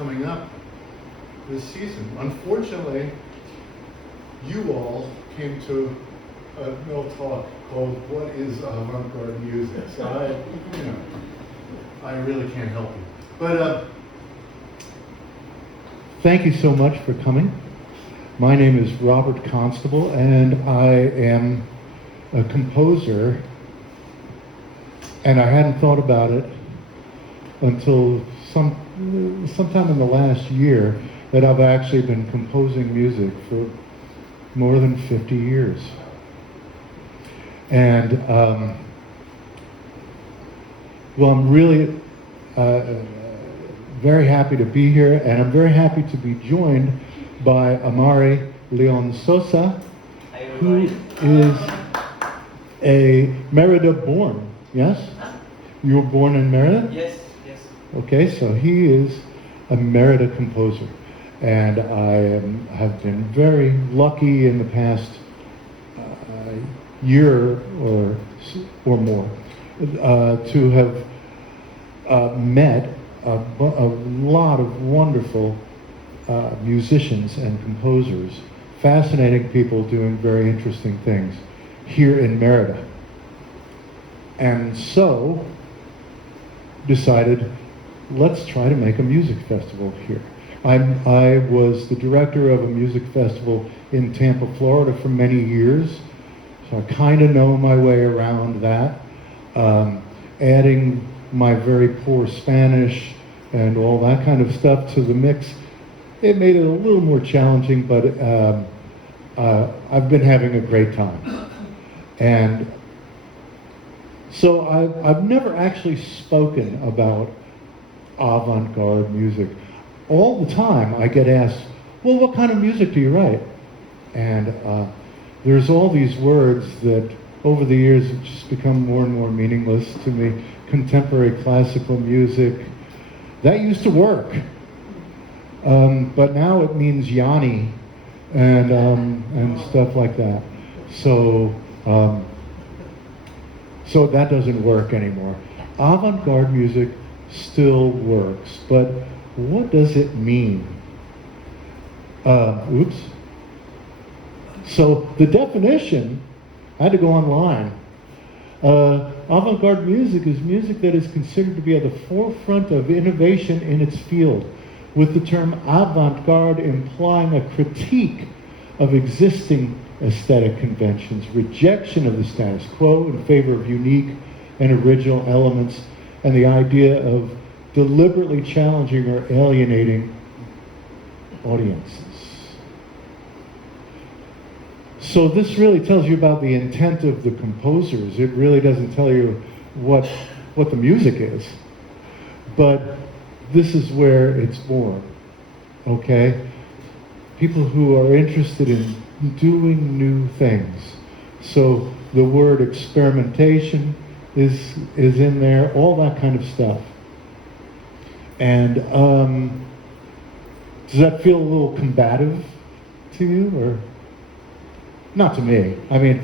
coming up this season. Unfortunately, you all came to a no talk called "What is Avant-garde Music?" So I really can't help you. But thank you so much for coming. My name is Robert Constable, and I am a composer. And I hadn't thought about it until sometime in the last year that I've actually been composing music for more than 50 years. And well, I'm really very happy to be here, and I'm very happy to be joined by Amari Leon Sosa, who is a Mérida born. Yes? You were born in Mérida? Yes. Okay, so he is a Mérida composer. And I have been very lucky in the past year or more to have met a lot of wonderful musicians and composers, fascinating people doing very interesting things here in Mérida. And so decided, let's try to make a music festival here. I was the director of a music festival in Tampa, Florida for many years, so I kind of know my way around that. Adding my very poor Spanish and all that kind of stuff to the mix, it made it a little more challenging, but I've been having a great time. And so I've never actually spoken about avant-garde music. All the time I get asked, well, what kind of music do you write? And there's all these words that over the years have just become more and more meaningless to me. Contemporary classical music, that used to work. But now it means Yanni and stuff like that. So that doesn't work anymore. Avant-garde music still works, but what does it mean? So the definition, I had to go online. Avant-garde music is music that is considered to be at the forefront of innovation in its field, with the term avant-garde implying a critique of existing aesthetic conventions, rejection of the status quo in favor of unique and original elements, and the idea of deliberately challenging or alienating audiences. So this really tells you about the intent of the composers. It really doesn't tell you what the music is. But this is where it's born, okay? People who are interested in doing new things. So the word experimentation is in there, all that kind of stuff. And does that feel a little combative to you, or? Not to me. I mean,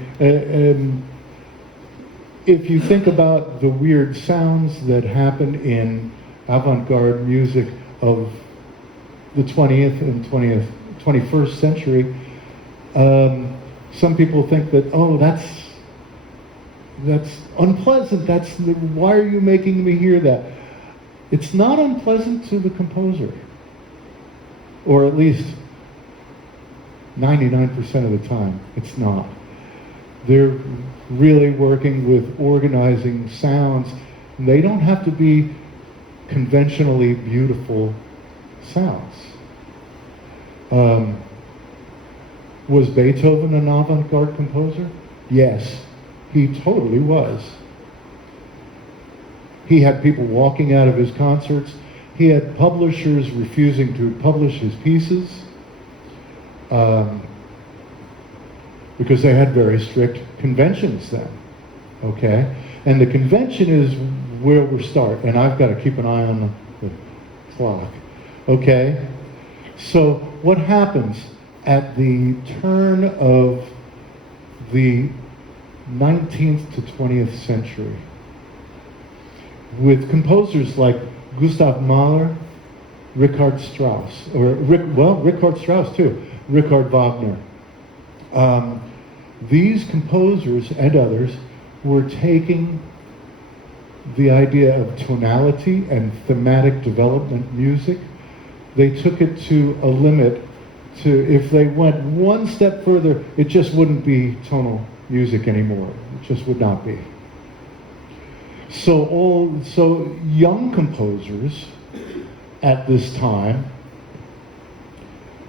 if you think about the weird sounds that happen in avant-garde music of the 20th and 21st century, some people think that, oh, that's unpleasant. Why are you making me hear that? It's not unpleasant to the composer, or at least 99% of the time, it's not. They're really working with organizing sounds. They don't have to be conventionally beautiful sounds. Was Beethoven an avant-garde composer? Yes, he totally was. He had people walking out of his concerts. He had publishers refusing to publish his pieces because they had very strict conventions then, okay? And the convention is where we start, and I've got to keep an eye on the clock, okay? So what happens at the turn of the 19th to 20th century with composers like Gustav Mahler Richard Strauss, Richard Strauss too, Richard Wagner. These composers and others were taking the idea of tonality and thematic development music. They took it to a limit. If they went one step further, it just wouldn't be tonal music anymore. It just would not be. So young composers at this time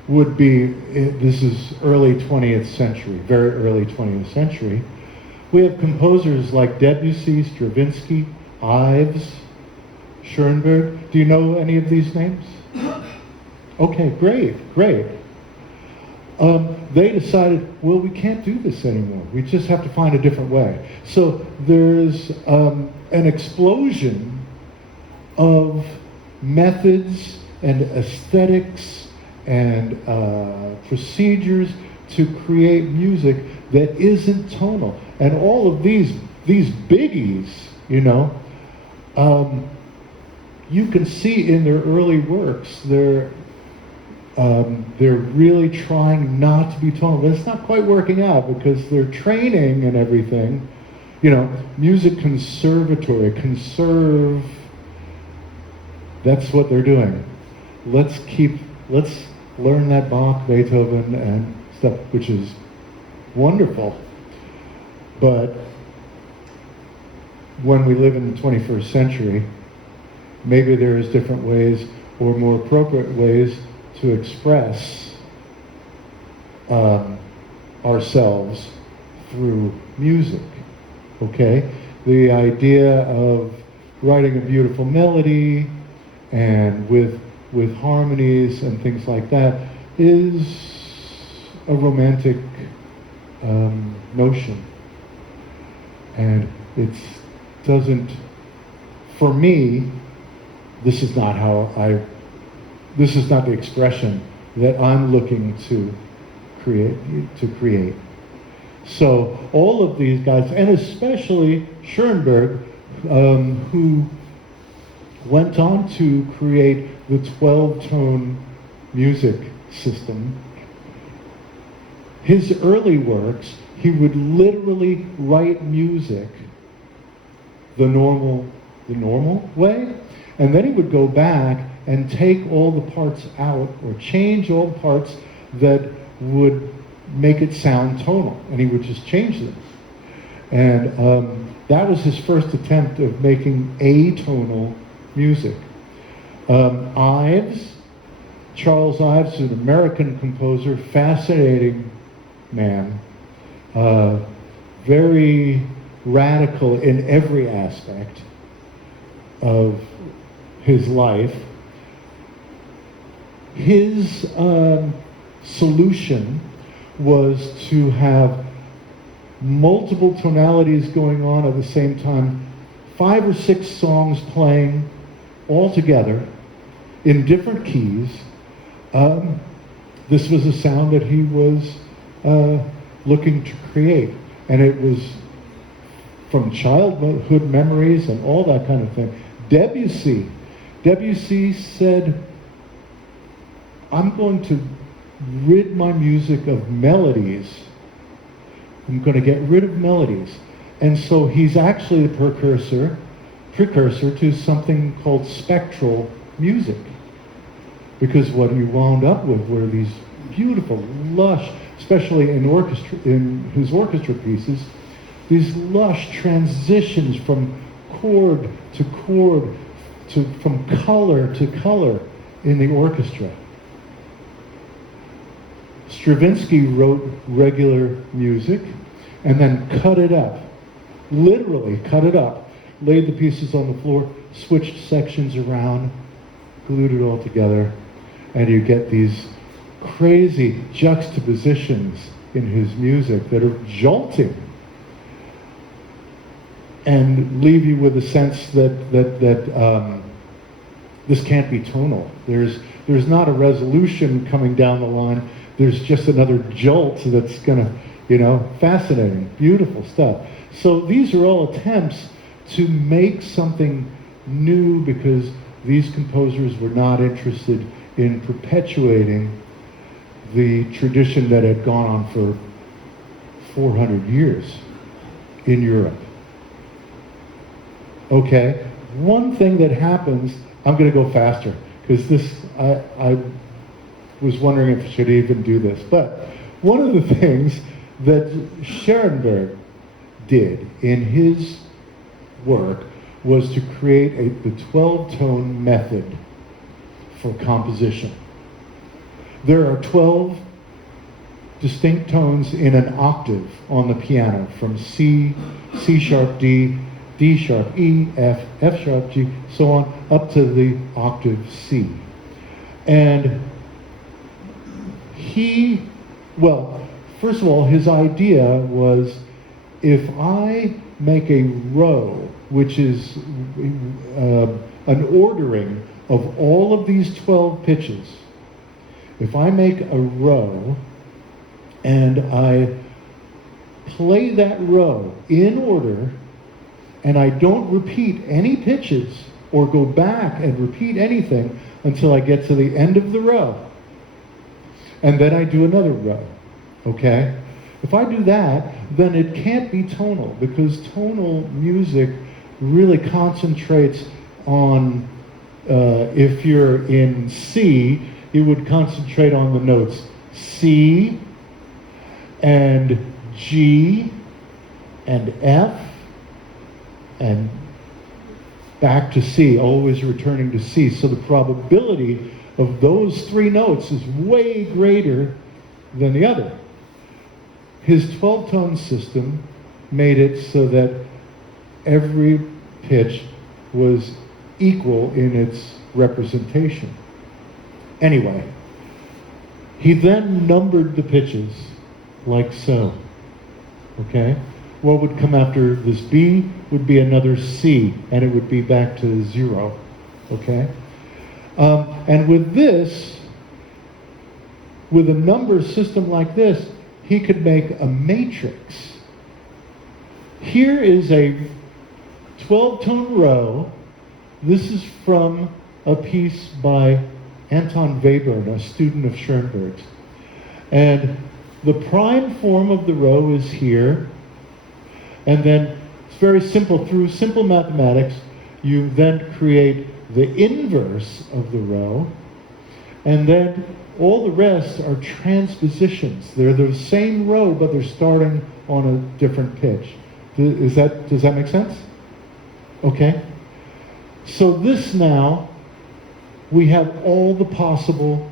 would be, this is early 20th century, very early 20th century. We have composers like Debussy, Stravinsky, Ives, Schoenberg. Do you know any of these names? Okay, great. They decided, well, we can't do this anymore. We just have to find a different way. So there's an explosion of methods and aesthetics and procedures to create music that isn't tonal. And all of these biggies, you know, you can see in their early works, they're really trying not to be tonal. But it's not quite working out because their training and everything, you know, music conservatory, conserve, that's what they're doing. Let's learn that Bach, Beethoven, and stuff, which is wonderful. But when we live in the 21st century, maybe there's different ways or more appropriate ways to express ourselves through music, okay? The idea of writing a beautiful melody and with harmonies and things like that is a romantic notion. And it doesn't, for me, this is not the expression that I'm looking to create. So all of these guys, and especially Schoenberg, who went on to create the 12-tone music system, his early works, he would literally write music the normal way, and then he would go back and take all the parts out or change all the parts that would make it sound tonal, and he would just change them. And that was his first attempt of making atonal music. Ives, Charles Ives, an American composer, fascinating man, very radical in every aspect of his life. His solution was to have multiple tonalities going on at the same time, 5 or 6 songs playing all together in different keys. This was a sound that he was looking to create, and it was from childhood memories and all that kind of thing. Debussy said, I'm going to rid my music of melodies. I'm going to get rid of melodies. And so he's actually the precursor to something called spectral music. Because what he wound up with were these beautiful, lush, especially in his orchestra pieces, these lush transitions from chord to chord, from color to color in the orchestra. Stravinsky wrote regular music and then cut it up, literally cut it up, laid the pieces on the floor, switched sections around, glued it all together, and you get these crazy juxtapositions in his music that are jolting and leave you with a sense that this can't be tonal. There's not a resolution coming down the line. There's just another jolt that's gonna, fascinating, beautiful stuff. So these are all attempts to make something new, because these composers were not interested in perpetuating the tradition that had gone on for 400 years in Europe. Okay, one thing that happens, I'm going to go faster, because this, I was wondering if I should even do this, but one of the things that Schoenberg did in his work was to create the 12-tone method for composition. There are 12 distinct tones in an octave on the piano, from C, C sharp D, D sharp E, F, F sharp G, so on, up to the octave C. And well, first of all, his idea was, if I make a row, which is an ordering of all of these 12 pitches, if I make a row and I play that row in order, and I don't repeat any pitches or go back and repeat anything until I get to the end of the row, and then I do another row, okay? If I do that, then it can't be tonal, because tonal music really concentrates on, if you're in C, it would concentrate on the notes C and G and F and back to C, always returning to C. So the probability of those three notes is way greater than the other. His 12-tone system made it so that every pitch was equal in its representation. Anyway, he then numbered the pitches like so, okay? What would come after this B would be another C, and it would be back to 0, okay? And with this, with a number system like this, he could make a matrix. Here is a 12-tone row. This is from a piece by Anton Webern, a student of Schoenberg's. And the prime form of the row is here. And then it's very simple. Through simple mathematics, you then create the inverse of the row. And then all the rest are transpositions. They're the same row, but they're starting on a different pitch. Does that make sense? Okay. So this now, we have all the possible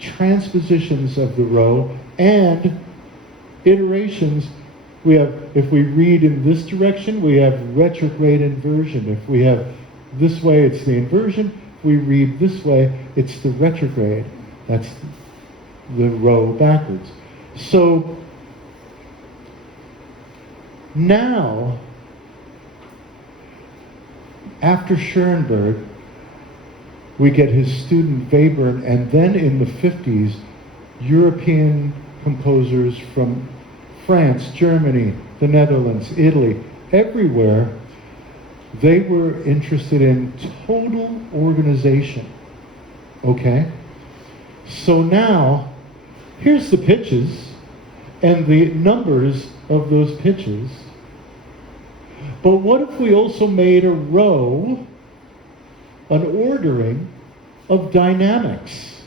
transpositions of the row and iterations. We have, if we read in this direction, we have retrograde inversion. If we have this way, it's the inversion. If we read this way, it's the retrograde. That's the row backwards. So now, after Schoenberg, we get his student Webern, and then in the 50s, European composers from France, Germany, the Netherlands, Italy, everywhere, they were interested in total organization, okay? So now, here's the pitches and the numbers of those pitches. But what if we also made a row, an ordering of dynamics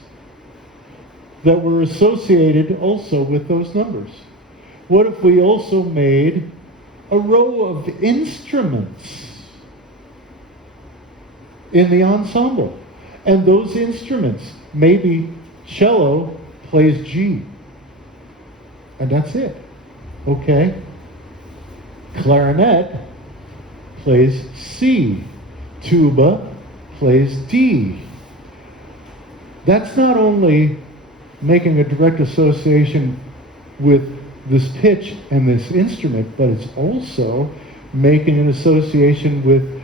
that were associated also with those numbers? What if we also made a row of instruments in the ensemble? And those instruments, maybe cello plays G, and that's it, okay? Clarinet plays C, tuba plays D. That's not only making a direct association with this pitch and this instrument, but it's also making an association with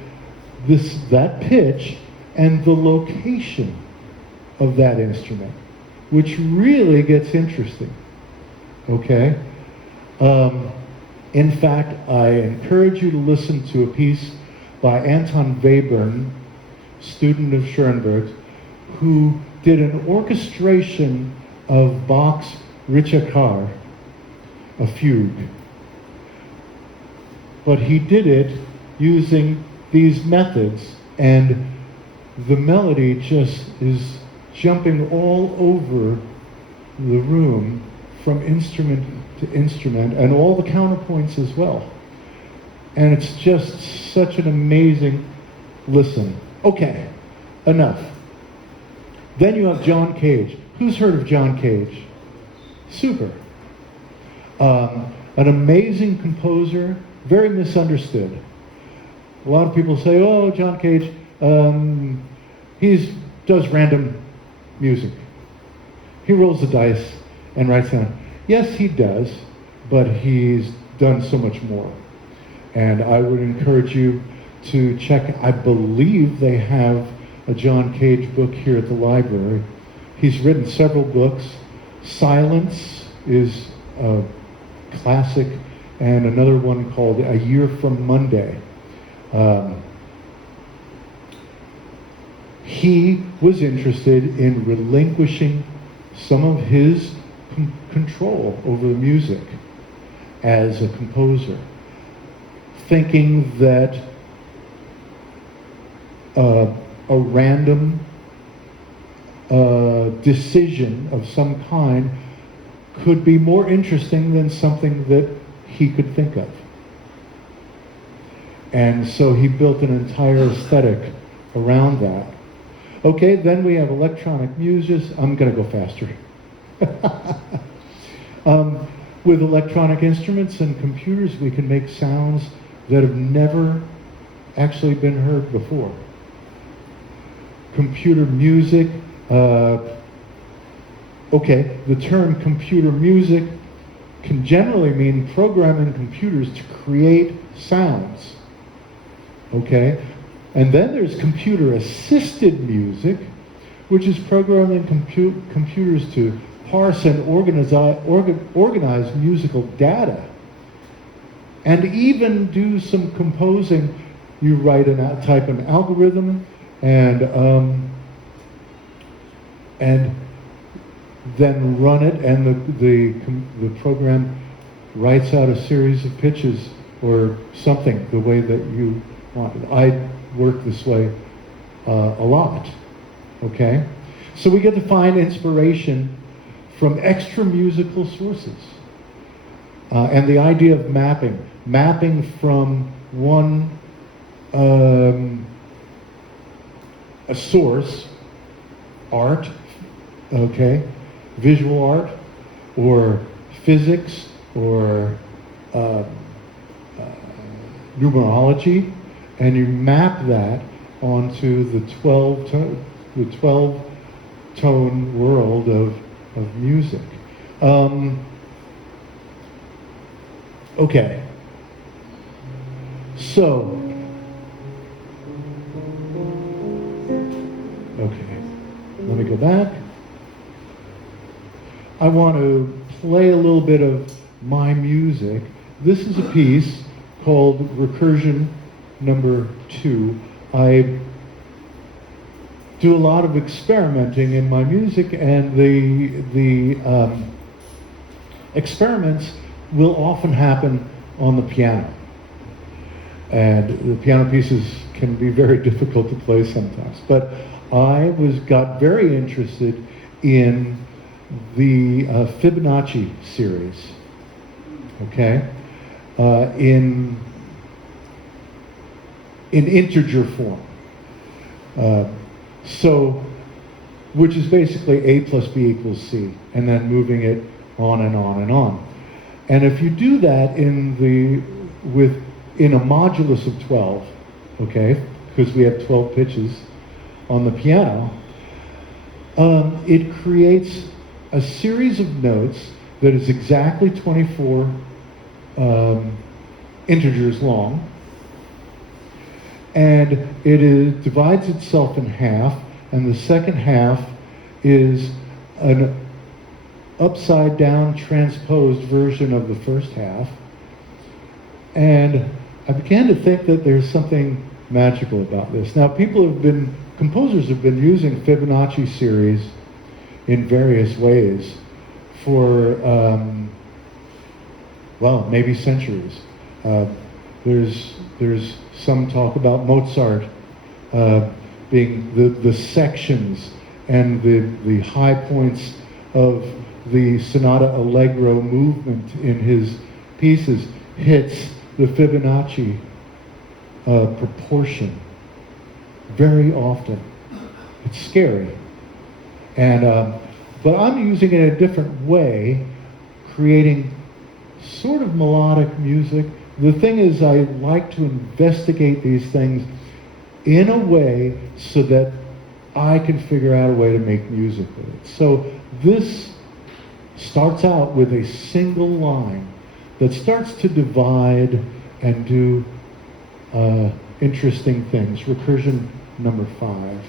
that pitch and the location of that instrument, which really gets interesting, okay? In fact, I encourage you to listen to a piece by Anton Webern student of Schoenberg's, who did an orchestration of Bach's Ricercar, a fugue. But he did it using these methods, and the melody just is jumping all over the room from instrument to instrument, and all the counterpoints as well. And it's just such an amazing listen. Okay, enough. Then you have John Cage. Who's heard of John Cage? Super. An amazing composer, very misunderstood. A lot of people say, oh, John Cage, he does random music. He rolls the dice and writes down. Yes, he does, but he's done so much more. And I would encourage you to check. I believe they have a John Cage book here at the library. He's written several books. Silence is a classic, and another one called A Year from Monday. He was interested in relinquishing some of his control over the music as a composer, thinking that a random decision of some kind could be more interesting than something that he could think of. And so he built an entire aesthetic around that. Okay, then we have electronic music. I'm going to go faster. With electronic instruments and computers, we can make sounds that have never actually been heard before. Computer music. Okay, the term computer music can generally mean programming computers to create sounds. Okay? And then there's computer-assisted music, which is programming computers to parse and organize musical data. And even do some composing. You write type an algorithm, and then run it, and the program writes out a series of pitches or something the way that you want. I work this way a lot. Okay, so we get to find inspiration from extra musical sources, and the idea of mapping from one a source, art, okay, visual art, or physics, or numerology, and you map that onto the 12-tone world of music. Okay, so let me go back. I want to play a little bit of my music. This is a piece called Recursion Number 2. I do a lot of experimenting in my music, and the experiments will often happen on the piano. And the piano pieces can be very difficult to play sometimes. But I got very interested in the Fibonacci series, okay, in integer form. So, which is basically A plus B equals C, and then moving it on and on and on. And if you do that in a modulus of 12, okay, because we have 12 pitches on the piano, it creates a series of notes that is exactly 24 integers long, and it divides itself in half, and the second half is an upside down transposed version of the first half. And I began to think that there's something magical about this. Now, people have been composers have been using Fibonacci series in various ways for, well, maybe centuries. There's some talk about Mozart being the sections and the high points of the sonata allegro movement in his pieces hits the Fibonacci proportion very often. It's scary. And but I'm using it in a different way, creating sort of melodic music. The thing is, I like to investigate these things in a way so that I can figure out a way to make music with it. So this starts out with a single line that starts to divide and do interesting things. Recursion number 5.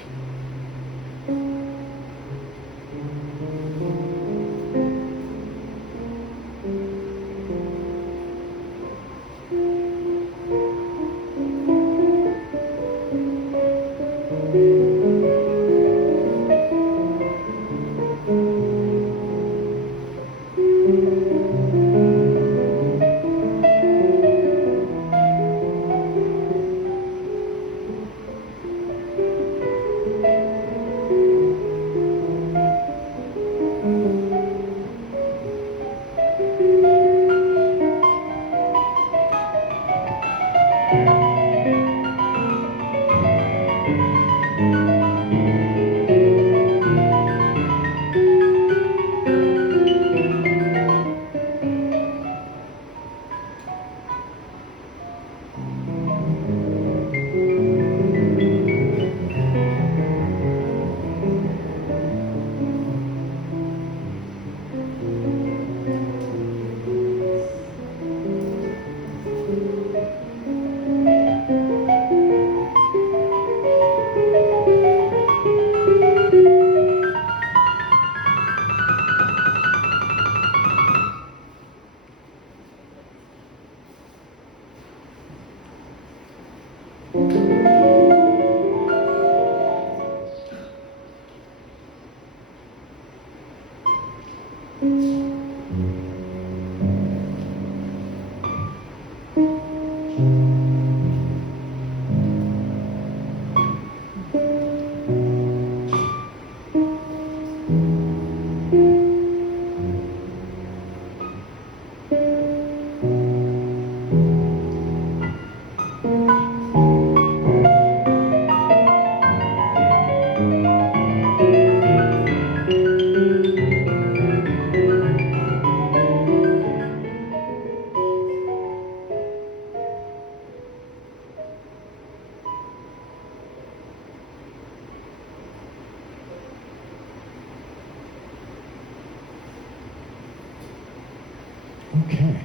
Okay.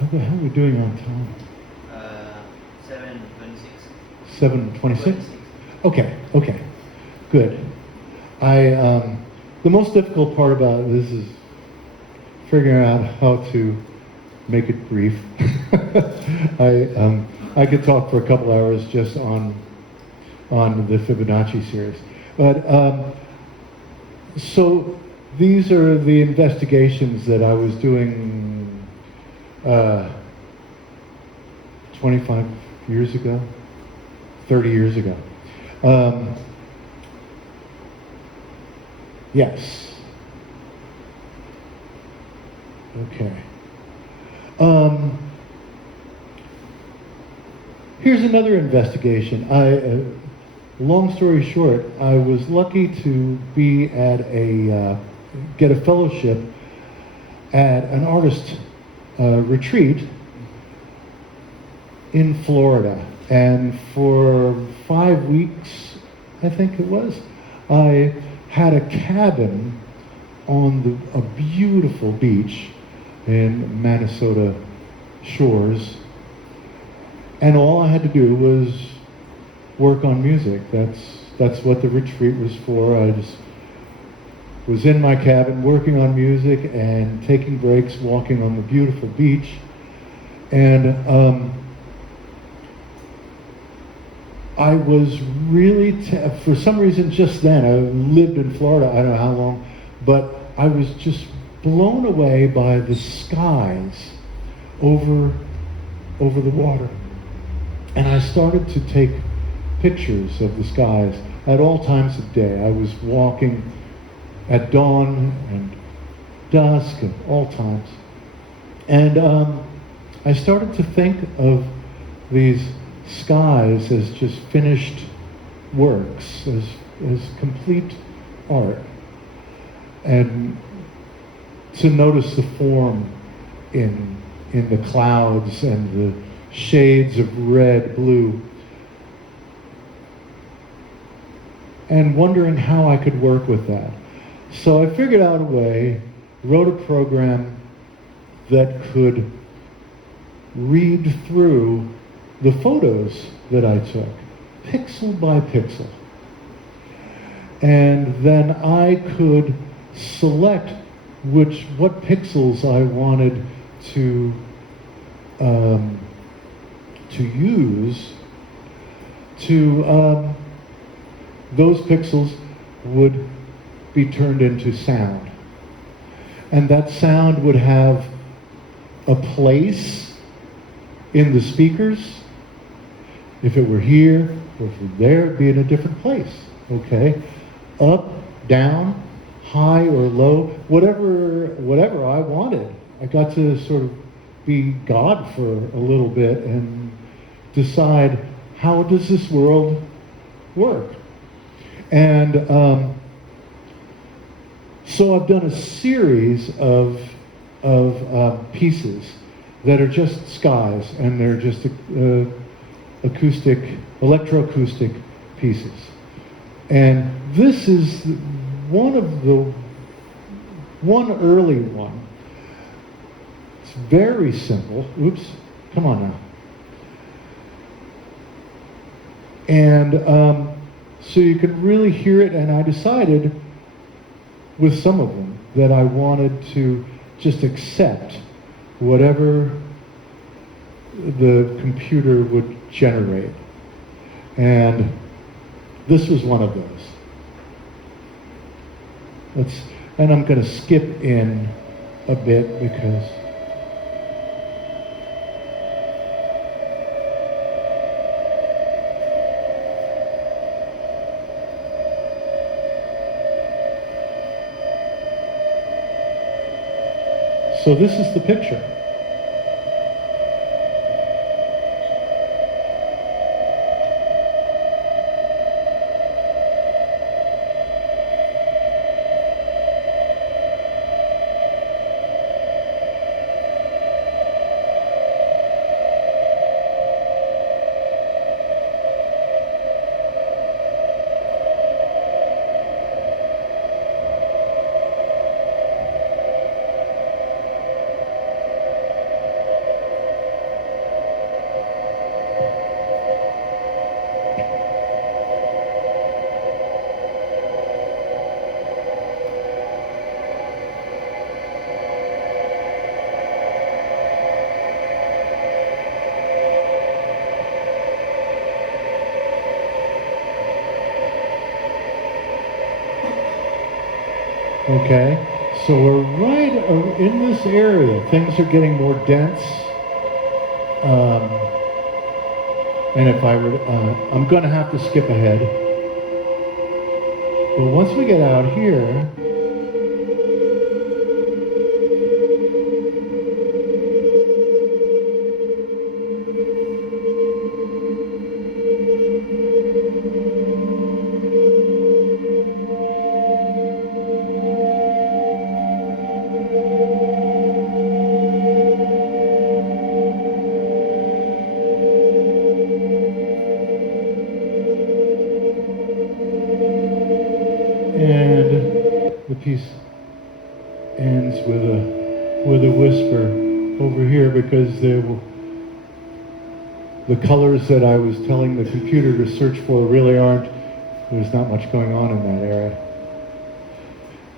How are we doing on time? 7:26. 7:26? Okay. Good. The most difficult part about this is figuring out how to make it brief. I could talk for a couple hours just on the Fibonacci series. But so these are the investigations that I was doing 25 years ago, 30 years ago. Yes. Okay. Here's another investigation. Long story short, I was lucky to be at get a fellowship at an artist retreat in Florida. And for 5 weeks, I think it was, I had a cabin on a beautiful beach in Minnesota shores. And all I had to do was work on music. That's what the retreat was for. I just was in my cabin working on music and taking breaks, walking on the beautiful beach. And I was really, for some reason just then, I lived in Florida, I don't know how long, but I was just blown away by the skies over the water. And I started to take pictures of the skies at all times of day. I was walking at dawn and dusk and all times. And I started to think of these skies as just finished works, as complete art. And to notice the form in the clouds and the shades of red, blue, and wondering how I could work with that. So I figured out a way, wrote a program that could read through the photos that I took, pixel by pixel. And then I could select what pixels I wanted to use to, those pixels would be turned into sound. And that sound would have a place in the speakers. If it were here, or if it were there, it'd be in a different place, okay? Up, down, high or low, whatever I wanted. I got to sort of be God for a little bit and decide, how does this world work? And so I've done a series of pieces that are just skies, and they're just electroacoustic pieces. And this is one early one. It's very simple. Oops, come on now. And so you can really hear it, and I decided with some of them that I wanted to just accept whatever the computer would generate. And this was one of those. And I'm going to skip in a bit because so this is the picture. Okay, so we're right in this area. Things are getting more dense. And if I were to, I'm going to have to skip ahead. But once we get out here, piece ends with a whisper over here, because the colors that I was telling the computer to search for really aren't. There's not much going on in that area.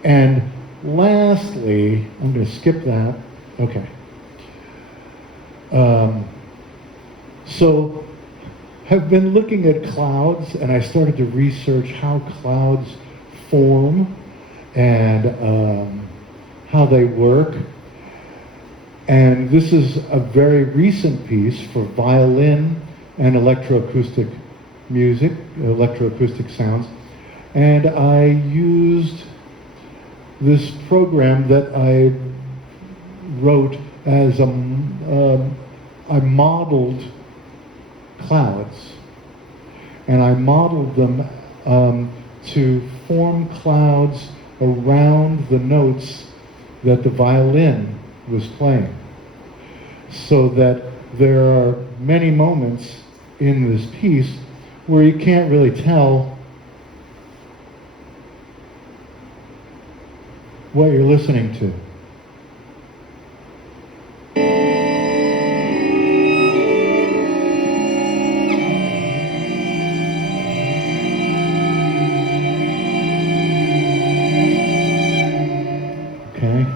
And lastly, I'm going to skip that. Okay. So have been looking at clouds, and I started to research how clouds form and how they work. And this is a very recent piece for violin and electroacoustic music, electroacoustic sounds. And I used this program that I wrote as I modeled clouds. And I modeled them to form clouds around the notes that the violin was playing. So that there are many moments in this piece where you can't really tell what you're listening to. Okay.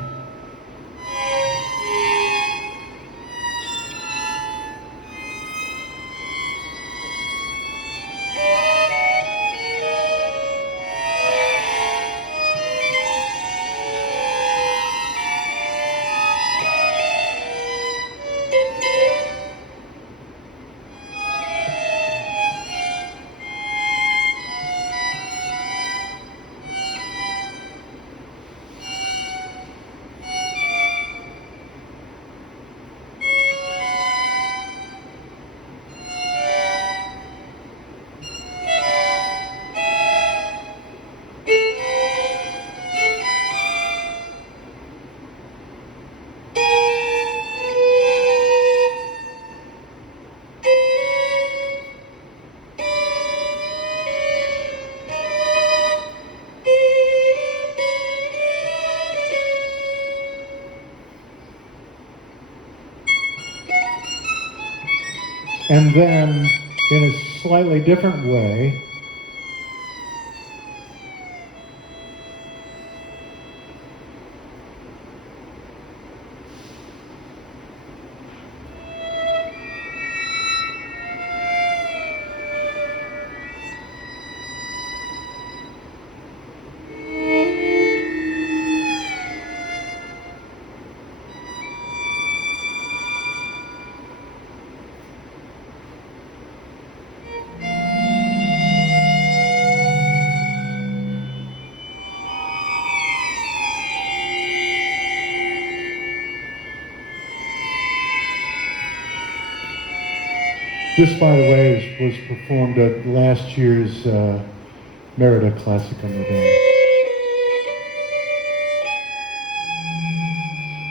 And then, in a slightly different way, this, by the way, was performed at last year's Mérida Clásica Moderna.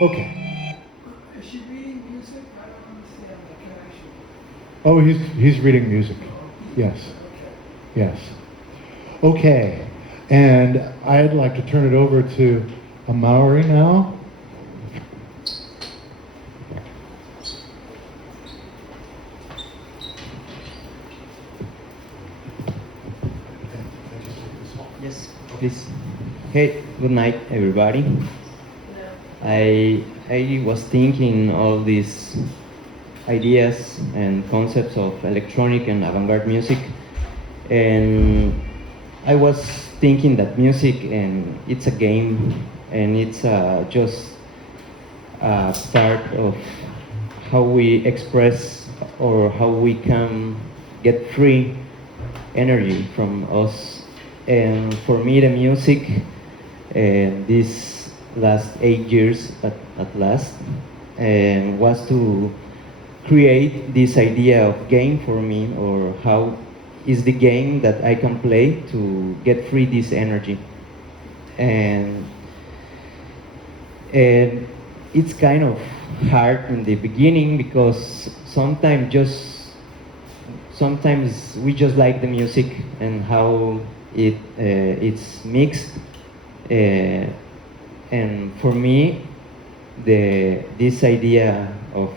Okay. Is she reading music? I don't understand the connection. Oh, he's reading music. Yes. Yes. Okay. And I'd like to turn it over to Amaury now. Yes, please. Hey, good night, everybody. I was thinking all these ideas and concepts of electronic and avant-garde music, and I was thinking that music and it's a game, and it's just a part of how we express or how we can get free energy from us. And for me, the music, these last 8 years at last, was to create this idea of game for me, or how is the game that I can play to get free this energy. And it's kind of hard in the beginning, because sometimes we just like the music and how it's mixed, and for me this idea of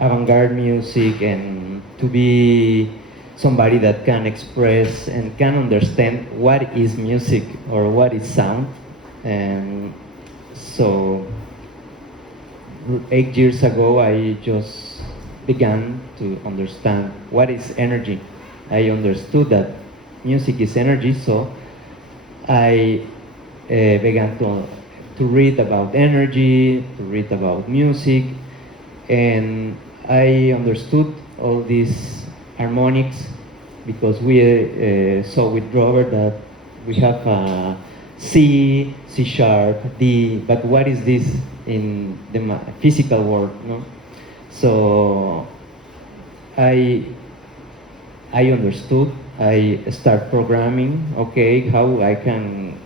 avant-garde music and to be somebody that can express and can understand what is music or what is sound. And so 8 years ago I just began to understand what is energy. I understood that music is energy, so I began to read about energy, to read about music, and I understood all these harmonics because we saw with Robert that we have C, C sharp, D, but what is this in the physical world? No? So I understood. I start programming. Okay, how I can,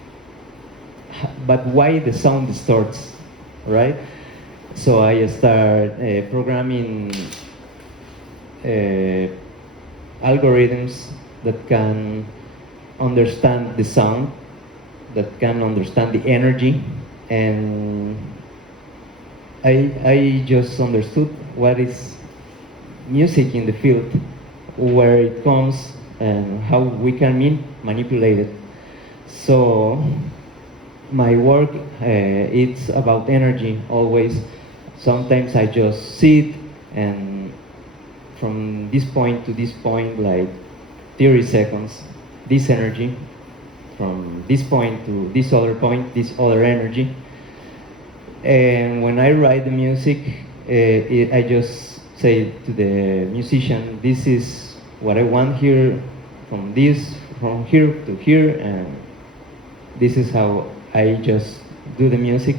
but why the sound distorts, right? So I start programming algorithms that can understand the sound, that can understand the energy, and I just understood what is music in the field, where it comes, and how we can manipulate it. So my work, it's about energy always. Sometimes I just sit and from this point to this point, like 30 seconds, this energy, from this point to this other point, this other energy. And when I write the music, I just say to the musician, this is what I want here, from here to here, and this is how I just do the music.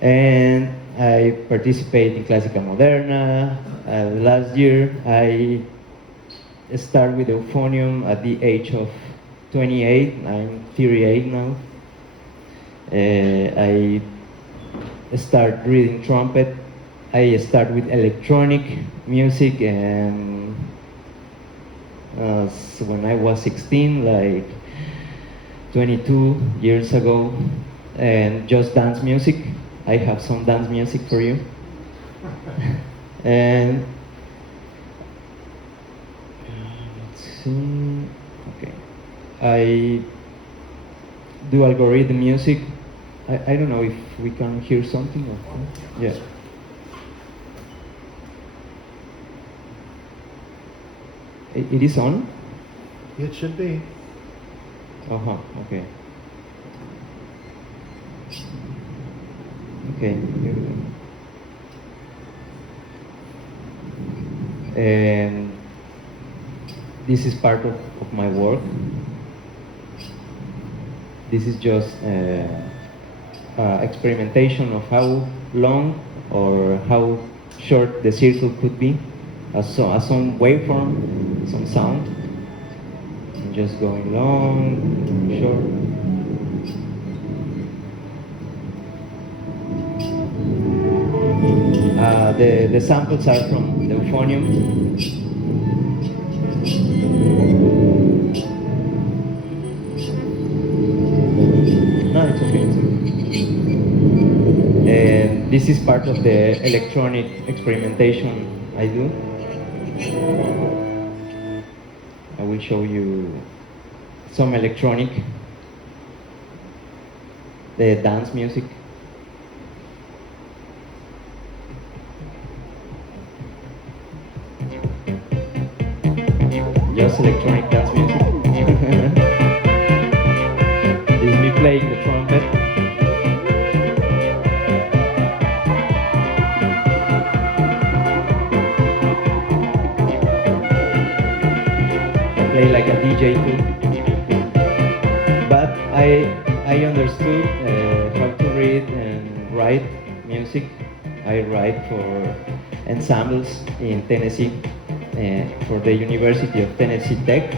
And I participate in Clásica Moderna. Last year I started with euphonium at the age of 28. I'm 38 now. I start reading trumpet. I start with electronic music, and so when I was 16, like 22 years ago, and just dance music. I have some dance music for you. And let's see. Okay, I do algorithm music. I don't know if we can hear something. Or, yeah. It is on? It should be. Uh-huh, okay. Okay, here we go. And this is part of my work. This is just experimentation of how long or how short the circle could be, some waveform, some sound, and just going long, short. The samples are from the euphonium. No, it's okay. And this is part of the electronic experimentation I do. I will show you some electronic, the dance music. Just electronic dance music. This is me playing the trumpet. I play like a DJ too. But I understood how to read and write music. I write for ensembles in Tennessee. For the University of Tennessee Tech.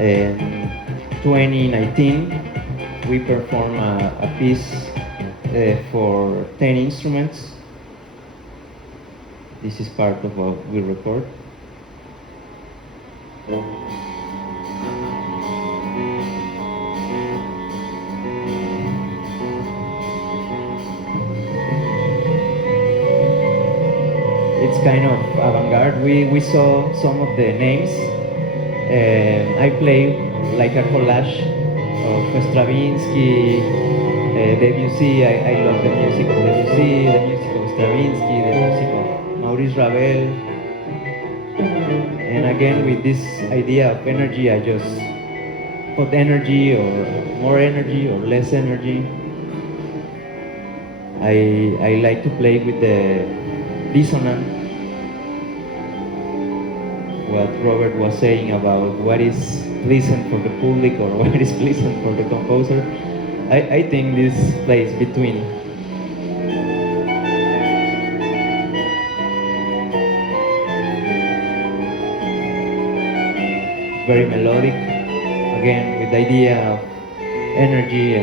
In 2019, we performed a piece for 10 instruments. This is part of what we record. It's kind of avant-garde. We saw some of the names. I play like a collage of Stravinsky, Debussy. I love the music of Debussy, the music of Stravinsky, the music of Maurice Ravel. And again, with this idea of energy, I just put energy or more energy or less energy. I like to play with the dissonant. What Robert was saying about what is pleasant for the public or what is pleasant for the composer. I think this plays between. Very melodic, again with the idea of energy.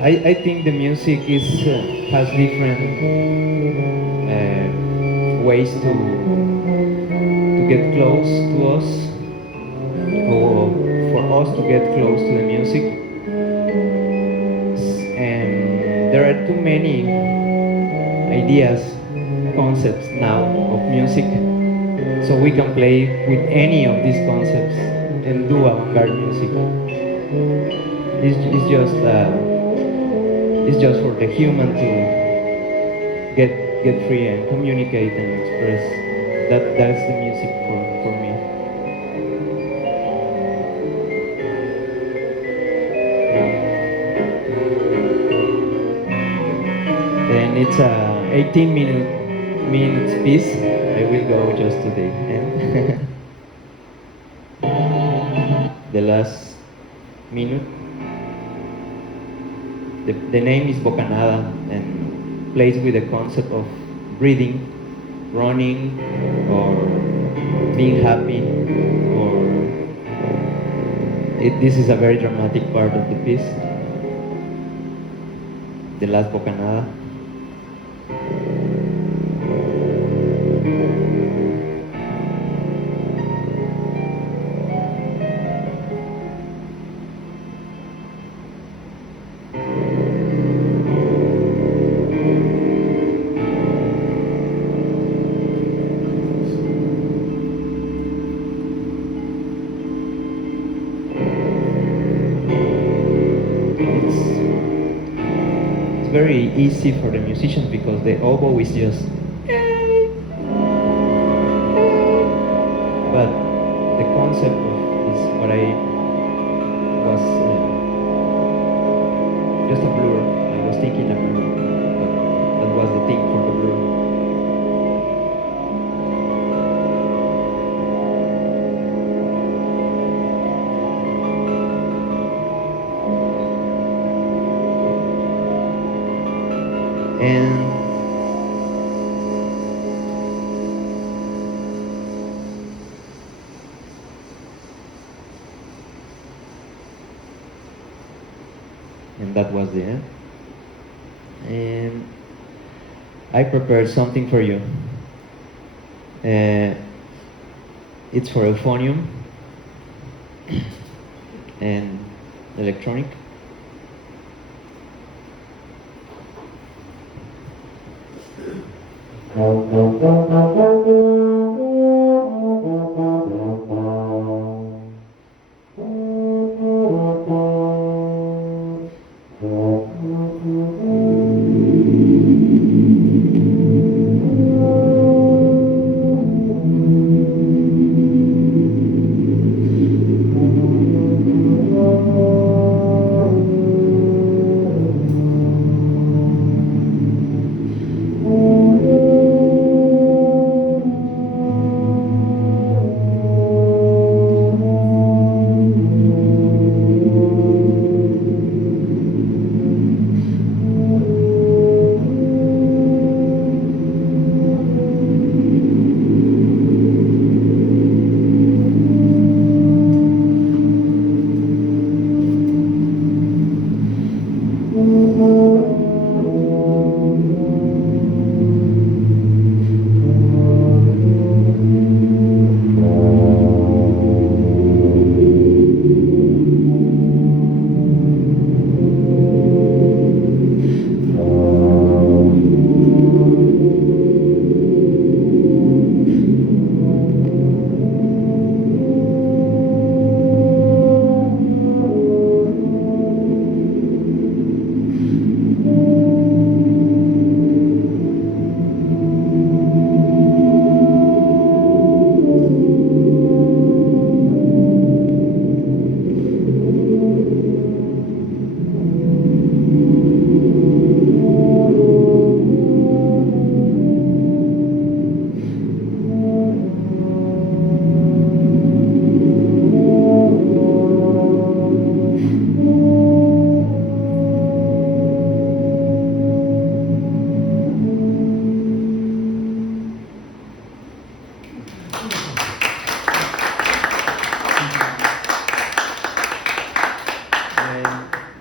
I think the music has different ways to get close to us, or for us to get close to the music. And there are too many ideas, concepts now of music. So we can play with any of these concepts and do avant-garde music. It's just for the human to get free and communicate and express. That's the music for me. And it's a 18 minutes piece. I will go just to the end. The last minute. The name is Bocanada and plays with the concept of breathing, running, or being happy. This is a very dramatic part of the piece. The last Bocanada. Very easy for the musicians because the oboe is just but the concept is what I was just a blur. I was thinking a blur, but that was the thing for the blur. And that was the end. And I prepared something for you. It's for euphonium and electronic.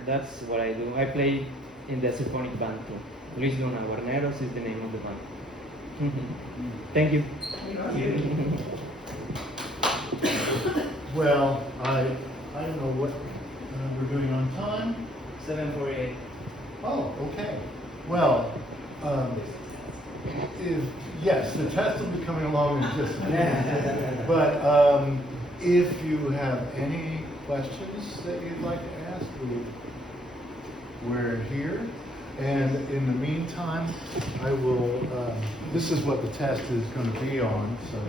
that's what I do. I play in the symphonic band too. Luis Luna Guarneros is the name of the band. Thank you. Well, I don't know what we're doing on time. 7:48. Oh, okay. Well, yes, the test will be coming along in just a minute. But if you have any questions that you'd like to ask, we're here. And in the meantime, I will, this is what the test is going to be on. So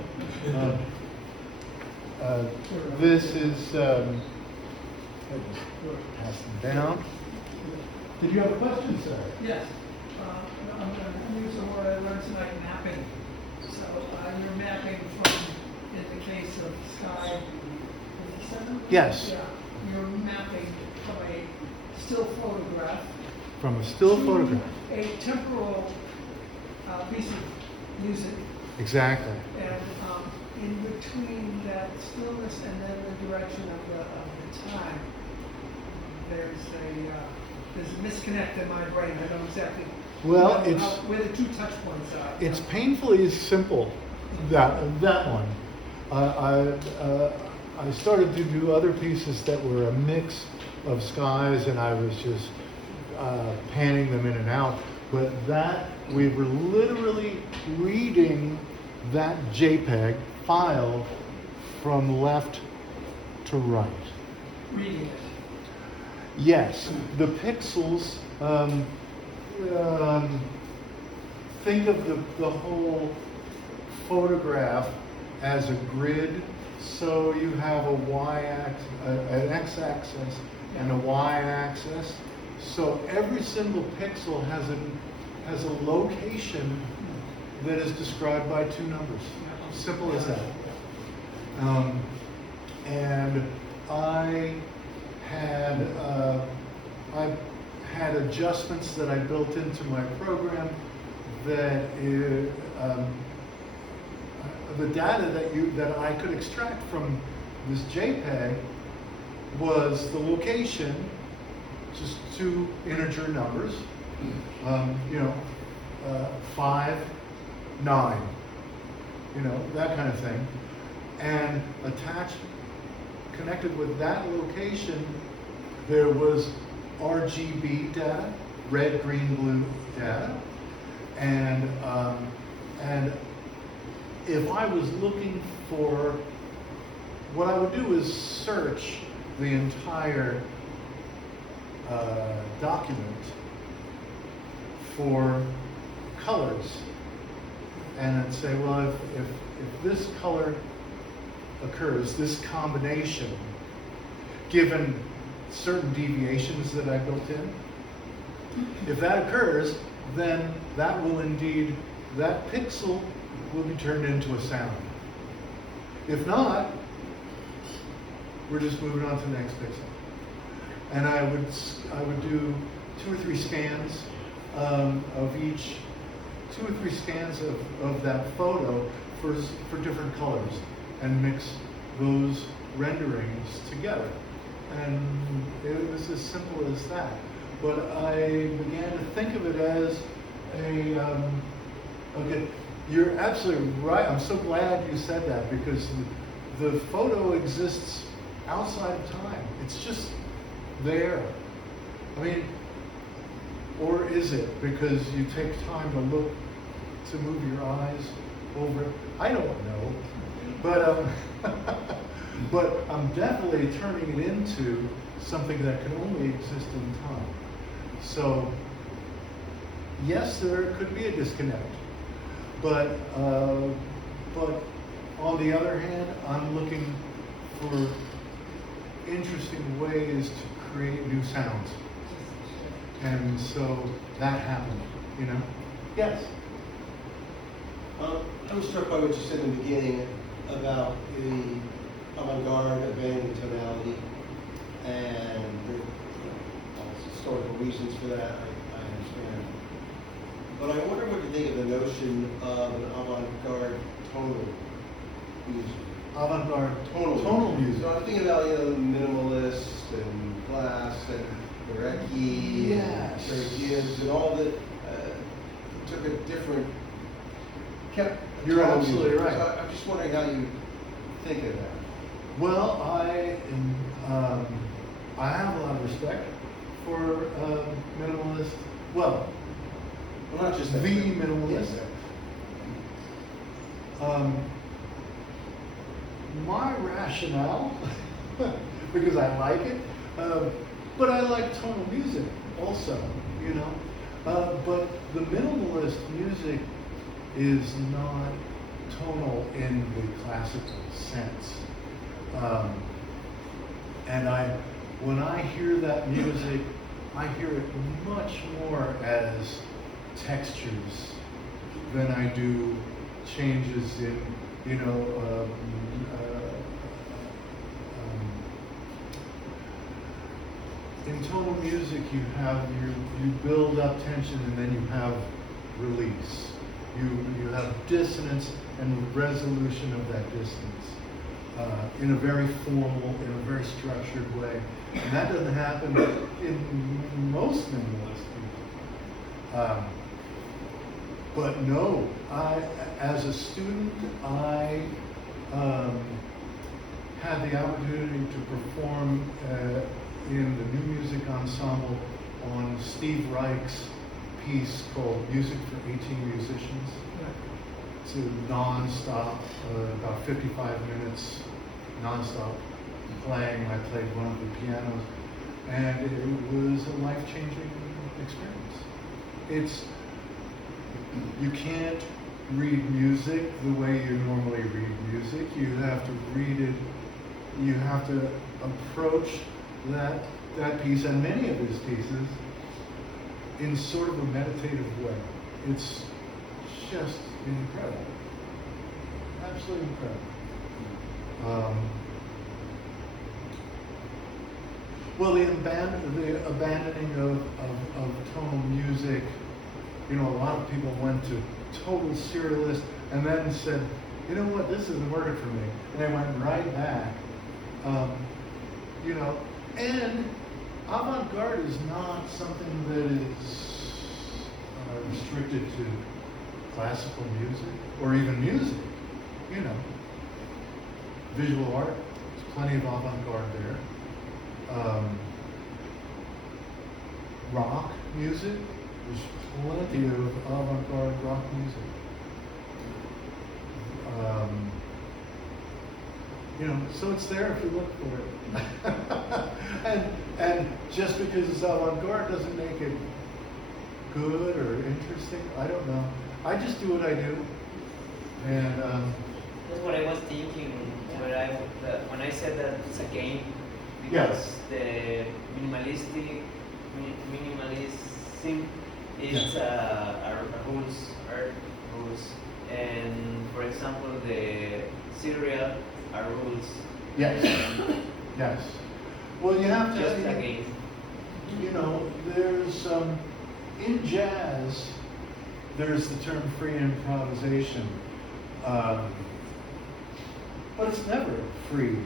this is, I just pass them down. Did you have a question, sir? Yes. I'm going to use the word I learned tonight, mapping. So you're mapping from, in the case of Sky 57? Yes. Yeah. You're mapping from a still photograph From a still to photograph. a temporal piece of music. Exactly. And in between that stillness and then the direction of the time, there's a misconnect in my brain. I know exactly Well, where the two touch points are. it's painfully simple, that one. I started to do other pieces that were a mix of skies, and I was just panning them in and out. But that, we were literally reading that JPEG file from left to right. Reading it. Yes, the pixels, think of the whole photograph as a grid. So you have a y-axis, an x-axis, and a y-axis. So every single pixel has a location that is described by two numbers. Simple as that. And I had adjustments that I built into my program that the data that I could extract from this JPEG was the location, just two integer numbers, 5, 9, that kind of thing, and attached, connected with that location, there was RGB data, red, green, blue data, and if I was looking for, what I would do is search the entire document for colors, and I'd say, well, if this color occurs, this combination, given certain deviations that I built in, if that occurs, then that will indeed, that pixel will be turned into a sound. If not, we're just moving on to the next pixel. And I would do 2 or 3 scans of each, 2 or 3 scans of that photo for different colors, and mix those renderings together. And it was as simple as that. But I began to think of it as okay, you're absolutely right. I'm so glad you said that, because the photo exists outside of time. It's just there. I mean, or is it because you take time to look, to move your eyes over it? I don't know. But but I'm definitely turning it into something that can only exist in time. So yes, there could be a disconnect, but on the other hand, I'm looking for interesting ways to create new sounds, and so that happened. Yes. I was struck by what you said in the beginning about the avant-garde abandoning tonality and the historical reasons for that. I understand. But I wonder what you think of the notion of an avant-garde tonal music. Avant-garde Tonal music. So I'm thinking about minimalist and glass and direct Tchaikovsky, Yes. and Gibbs, and all the took a different kept. You're tone absolutely music. right. So I'm just wondering how you think of that. Well, I have a lot of respect for minimalist. Well, Well, not just the that. minimalist. Yes. My rationale, because I like it, but I like tonal music also, you know. But the minimalist music is not tonal in the classical sense. And when I hear that music, I hear it much more as textures than I do changes in, you know, in tonal music you build up tension and then you have release. You have dissonance and resolution of that dissonance in a very formal, in a very structured way. And that doesn't happen in most minimalist music. But no, as a student, I had the opportunity to perform in the New Music Ensemble on Steve Reich's piece called Music for 18 Musicians. It's a non-stop, about 55 minutes non-stop playing. I played one of the pianos, and it was a life-changing experience. You can't read music the way you normally read music. You have to read it, you have to approach that piece and many of his pieces in sort of a meditative way. It's just incredible. Absolutely incredible. Well, the abandoning of tonal music, you know, a lot of people went to total serialist and then said, you know what, this isn't working for me. And they went right back. You know, and avant-garde is not something that is restricted to classical music or even music, you know. Visual art, there's plenty of avant-garde there. Rock music, there's plenty of avant-garde rock music. You know, so it's there if you look for it. and just because it's avant-garde doesn't make it good or interesting. I don't know. I just do what I do. And that's what I was thinking when I said that it's a game, because Yes. the minimalism is Yes. are rules, and for example the serial are rules. yes, yes. Well, you have to. Just a game. You know, there's in jazz, there's the term free improvisation, but it's never free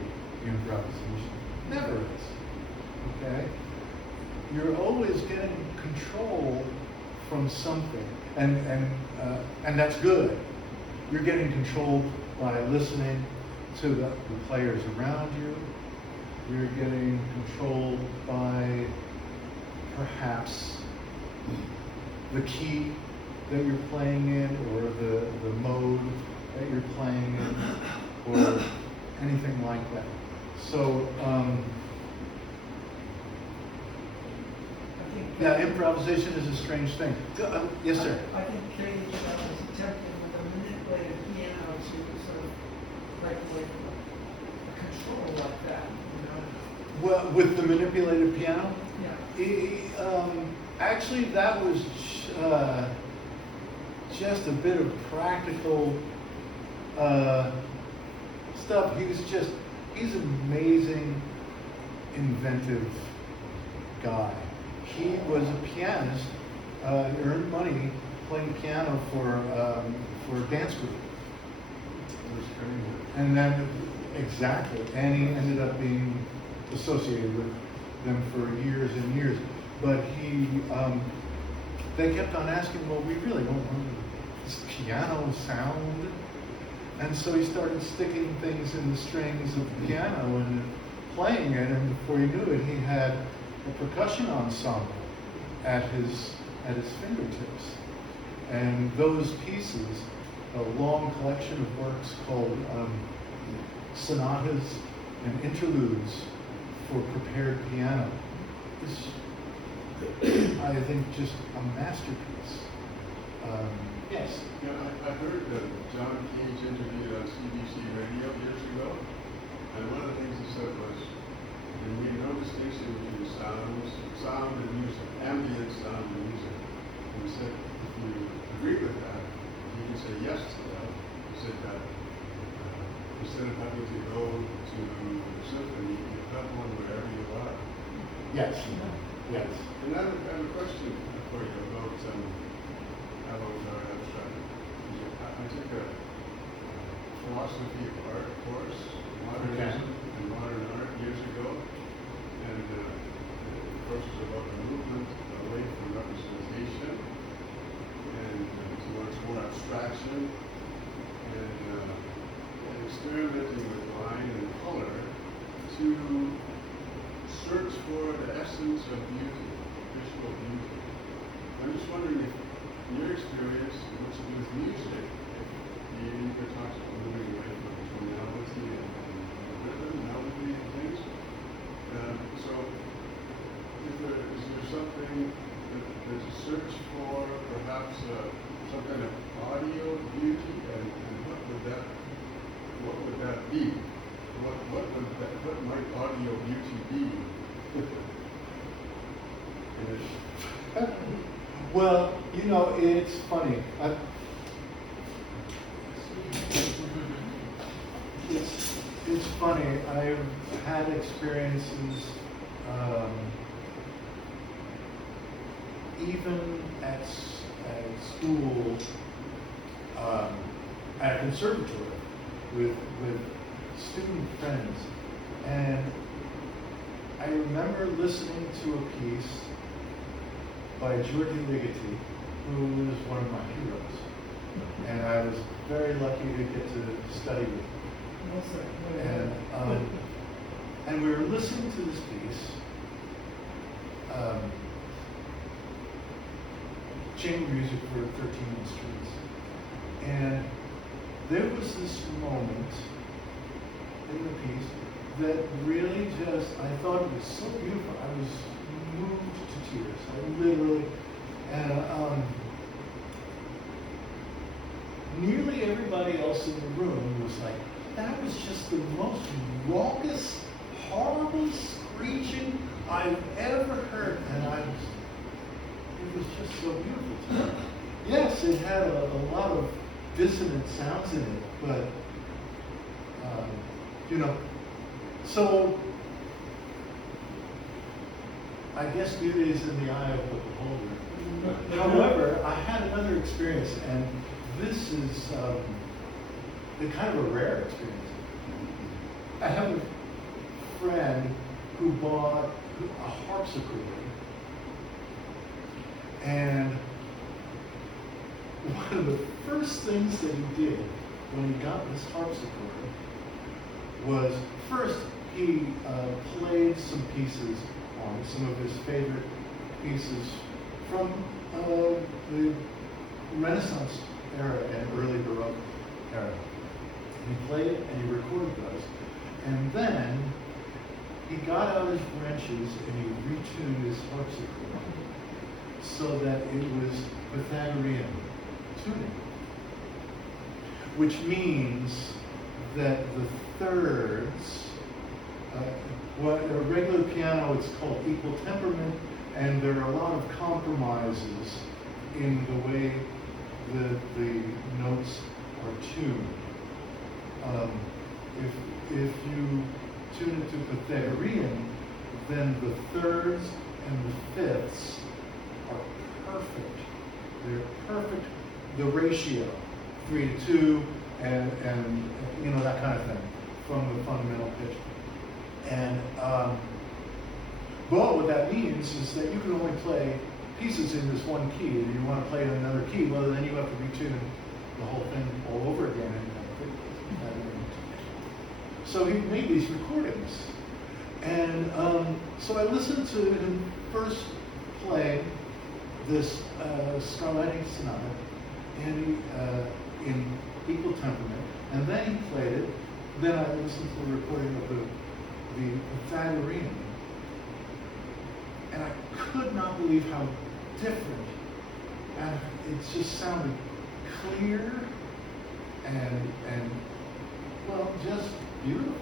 improvisation. Never is. Okay? You're always getting control from something, and that's good. You're getting controlled by listening to the players around you. You're getting controlled by perhaps the key that you're playing in, or the mode that you're playing in, or anything like that. So, yeah, improvisation is a strange thing. Yes, sir. I think Cage was attempting with a manipulated piano to sort of break away from a control like that, you know? Well, with the manipulated piano? Yeah. Actually, that was just a bit of practical stuff. He's an amazing, inventive guy. He was a pianist, earned money playing piano for a dance group. And then, exactly, and he ended up being associated with them for years and years. but they kept on asking, well, we really don't want this piano sound. And so he started sticking things in the strings of the piano and playing it, and before you knew it, he had a percussion ensemble at his fingertips. And those pieces, a long collection of works called sonatas and interludes for prepared piano, is, I think, just a masterpiece. Yes? Yeah, I heard that John Cage interviewed on CBC radio years ago, and one of the things he said was, he made no distinction between sound and music, ambient sound and music. And he said, if you agree with that, you can say yes to that. He said that instead of having to go to the symphony, you have one wherever you are. Yes. Yes. And I have a question for you about avant-garde abstract. I took a philosophy of art course, modernism and modern art years ago, and the course was about the movement away from representation and towards more abstraction, and experimenting with line and color to search for the essence of beauty, visual beauty. I'm just wondering if, in your experience, what's to do with music, you could talk about moving away from tonality and rhythm, melody and things. So, is there something that there's a search for, perhaps some kind of audio beauty, and what would that be? What might audio beauty be? Well, you know, it's funny. It's funny. I've had experiences, even at school, at a conservatory, with student friends, and I remember listening to a piece by György Ligeti, who is one of my heroes, and I was very lucky to get to study with him. And we were listening to this piece, chamber music for 13 instruments, and there was this moment in the piece that really just, I thought it was so beautiful. I was moved to tears. I literally, and nearly everybody else in the room was like, that was just the most raucous, horrible screeching I've ever heard. And it was just so beautiful to me. Yes, it had a lot of dissonant sounds in it, but, you know, so I guess beauty is in the eye of the beholder. However, I had another experience, and this is kind of a rare experience. I have a friend who bought a harpsichord, and one of the first things that he did when he got this harpsichord was, first he played some pieces on some of his favorite pieces from the Renaissance era and early Baroque era. And he played it and he recorded those. And then he got out his wrenches and he retuned his harpsichord so that it was Pythagorean tuning, which means that the thirds, what a regular piano, it's called equal temperament, and there are a lot of compromises in the way the notes are tuned. If you tune it to Pythagorean, then the thirds and the fifths are perfect. They're perfect. The ratio, 3-2, and you know, that kind of thing, from the fundamental pitch. And But what that means is that you can only play pieces in this one key. If you want to play it in another key, well, then you have to retune the whole thing all over again. So he made these recordings. And so I listened to him first play this Scarlatti Sonata and in equal temperament, and then he played it. Then I listened to the recording of the Pythagorean, and I could not believe how different, and it just sounded clear and well, just beautiful.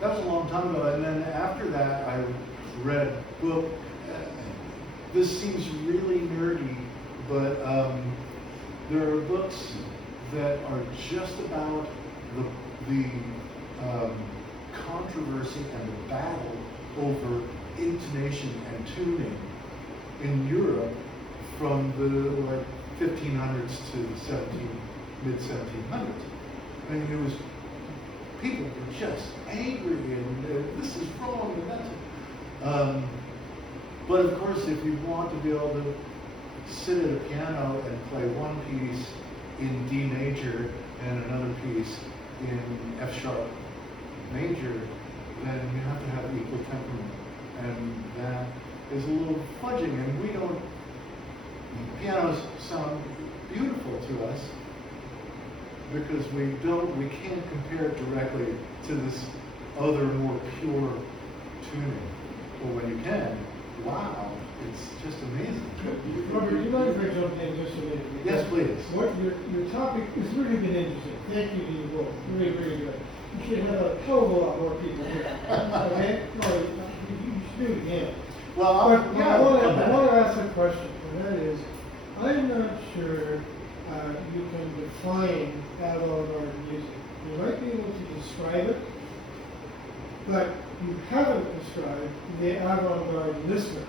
That was a long time ago, and then after that I read a book. This seems really nerdy, but there are books that are just about the controversy and the battle over intonation and tuning in Europe from the 1500s to mid 1700s. I mean, there was people were just angry and this is wrong and that's. But of course, if you want to be able to sit at a piano and play one piece in D major and another piece in F sharp major, then you have to have equal temperament. And that is a little fudging, and we don't, pianos sound beautiful to us because we can't compare it directly to this other more pure tuning. But when you can, wow, it's just amazing. Robert, you mind if I jump in just a minute? Yes, please. What your topic has really been interesting. Thank you to you both. Very, very good. You should have a hell of a lot more people here. Okay? No, you should do it again. Well, I want to ask a question, and that is, I'm not sure you can define avant-garde music. You might be able to describe it, but you haven't described the avant-garde listener.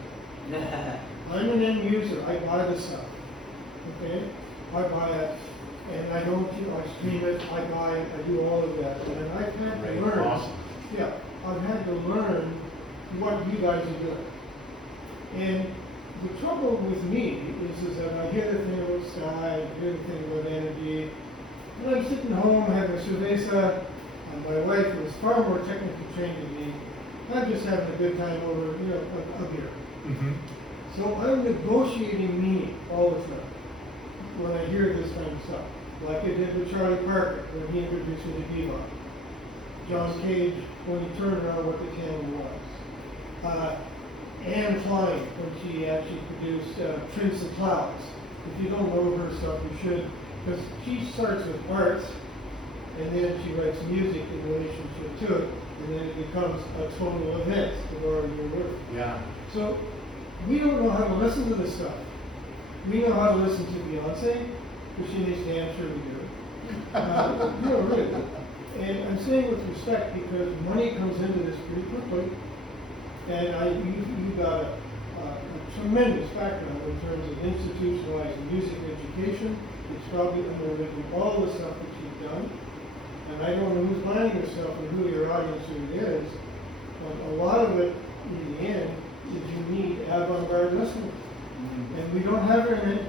I'm an end user. I buy the stuff. Okay? I buy it, and I don't. I stream it. I buy it. I do all of that, and I've had to learn. Awesome. Yeah, I've had to learn what you guys are doing. And the trouble with me is that I hear the thing about style, I hear the thing about energy, and I'm sitting home having a cerveza, and my wife was far more technically trained than me. I'm just having a good time over, a beer. Mm-hmm. So I'm negotiating meaning all the time when I hear this kind of stuff. Like it did with Charlie Parker when he introduced me to bebop. John Cage when he turned around what the canon was. Anne Klein when she actually produced Prince of Clouds. If you don't know her stuff, you should, because she starts with arts, and then she writes music in relationship to it, and then it becomes a total event, the more your word. Yeah. So we don't know how to listen to this stuff. We know how to listen to Beyonce, which she needs to answer we do. No, really. And I'm saying with respect because money comes into this pretty quickly, and you've got a tremendous background in terms of institutionalized music education. It's probably underwritten all the stuff that you've done. And I don't know who's buying your stuff and who your audience really is, but a lot of it, in the end, is you need avant-garde listeners. Mm-hmm. And we don't have her in it.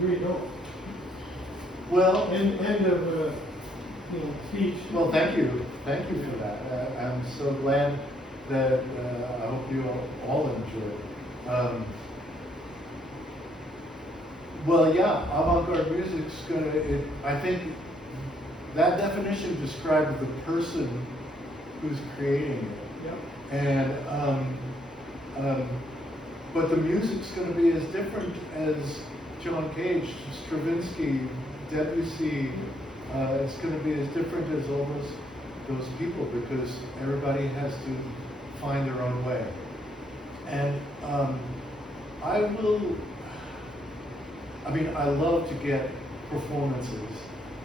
We really don't. Well, End of speech. Well, thank you for that. I'm so glad that I hope you all enjoy it. Well, yeah, avant-garde music's I think that definition describes the person who's creating it. Yep. And but the music's going to be as different as John Cage, Stravinsky, Debussy. It's going to be as different as all those people because everybody has to find their own way. And I love to get performances.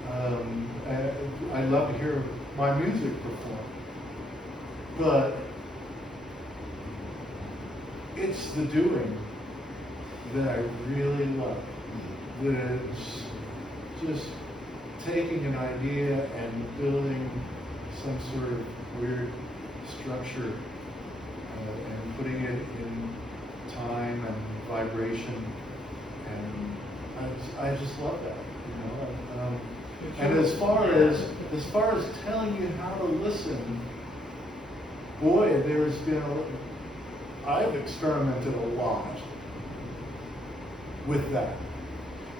I love to hear my music performed. But it's the doing that I really love. It's just taking an idea and building some sort of weird structure and putting it in time and vibration, and I just love that, you know. And as far as telling you how to listen, boy, I've experimented a lot with that,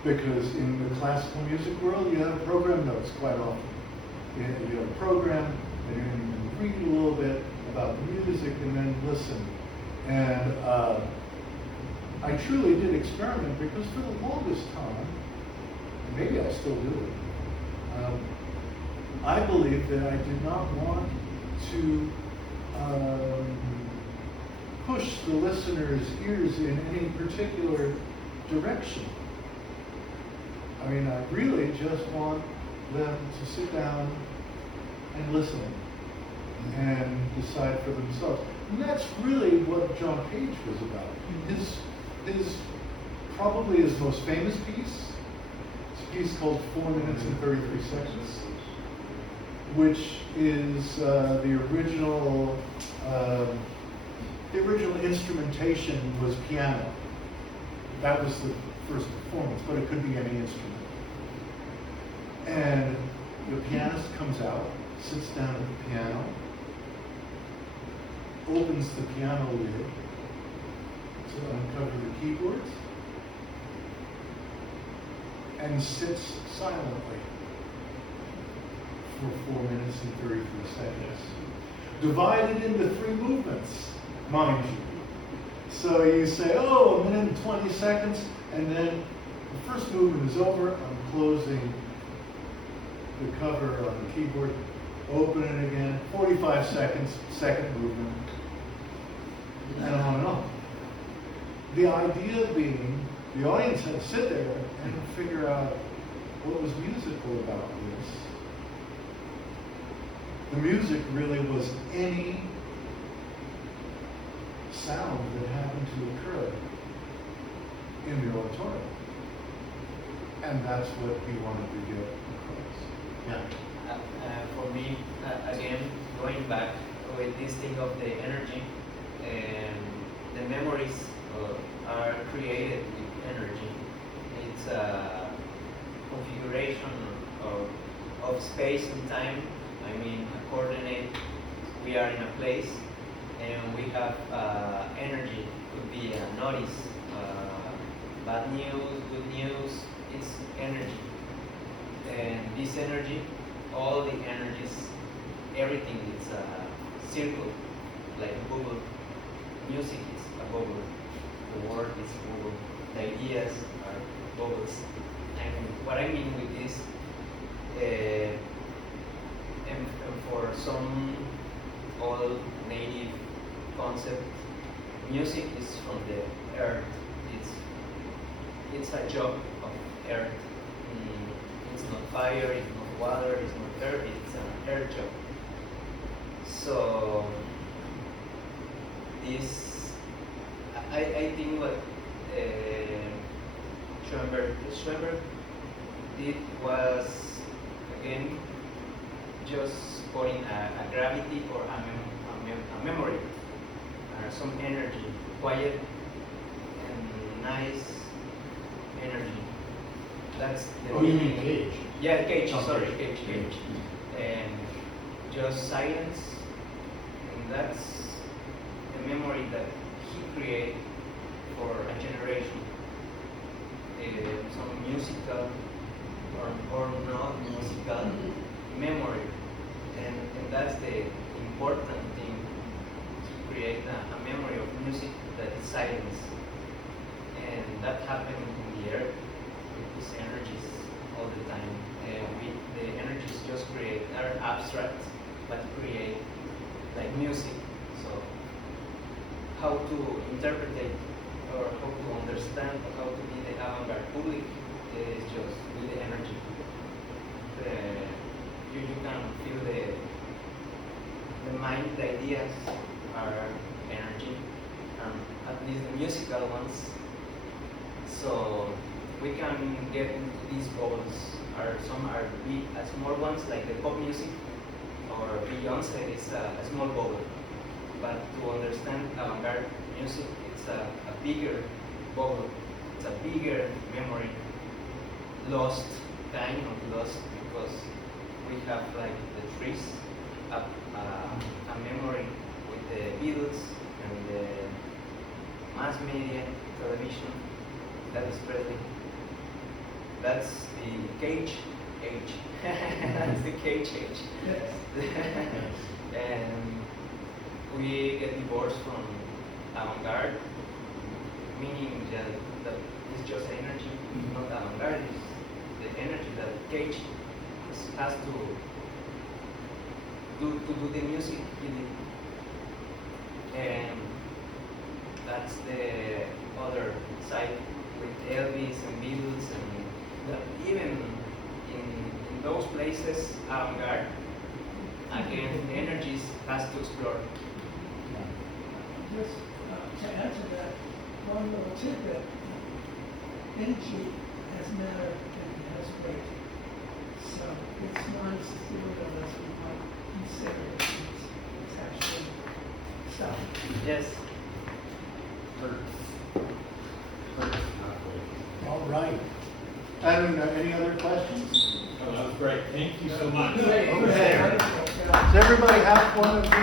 because in the classical music world, you have program notes quite often. You have a program, and you can read a little bit about the music and then listen. And I truly did experiment, because for the longest time, and maybe I still do it, I believe that I did not want to push the listener's ears in any particular direction. I mean, I really just want them to sit down and listen and decide for themselves. And that's really what John Cage was about. His probably his most famous piece, it's a piece called 4 Minutes and 33 Seconds, which is the original instrumentation was piano. That was the first performance, but it could be any instrument. And the pianist comes out, sits down at the piano, opens the piano lid to uncover the keyboards, and sits silently for 4 minutes and 33 seconds. Divided into 3 movements, mind you. So you say, oh, 1 minute and 20 seconds, and then the first movement is over, I'm closing the cover of the keyboard, open it again, 45 seconds, second movement, and on and on. The idea being, the audience had to sit there and figure out what was musical about this. The music really was any sound that happened to occur in the auditorium. And that's what he wanted to get across. Yeah. For me, again, going back with this thing of the energy, the memories are created with energy. It's a configuration of space and time. I mean, a coordinate. We are in a place, and we have energy. Could be a notice, bad news, good news. It's energy, and this energy, all the energies, everything is a circle, like a bubble. Music is a bubble. The word is a bubble. The ideas are bubbles. And what I mean with this, and for some old native concept, music is from the earth. It's a job of earth. It's not fire, it's not water, it's not earth, it's an earth job. So this, I think what Schoenberg did was, again, just putting a gravity or a memory, some energy, quiet and nice energy. That's the you mean Cage? Yeah, Cage, Oh, sorry, Cage. Cage. And just silence, and that's the memory that he created for a generation. Some musical or not musical memory, and that's the important thing, to create a memory of music that is silence, and that happened in the earth with these energies all the time. The energies just are abstract, but create like music. So how to interpret it, or how to understand, or how to be the avant-garde public is just with the energy. You can feel the mind, the ideas are energy, at least the musical ones. So we can get into these bubbles. Some are big, small ones like the pop music, or or Beyonce is a small bubble. But to understand avant-garde music, it's a bigger bubble. It's a bigger memory, lost, kind of lost, because we have like the trees, a memory with the Beatles and the mass media, television, that is Presley. That's the cage age. That's the cage age. And we get divorced from avant-garde, meaning that it's just energy, not avant-garde. It's the energy that cage has to do the music in it. And that's the other side with Elvis and Beatles, and that even in those places, avant-garde, again, the energies has to explore. Just to add to that, one little tidbit, energy has matter and it has weight. So it's not as ethereal as we might consider it. It's actually stuff. Yes. All right. Any other questions? That was great. Thank you so much. Okay. Does everybody have one of these?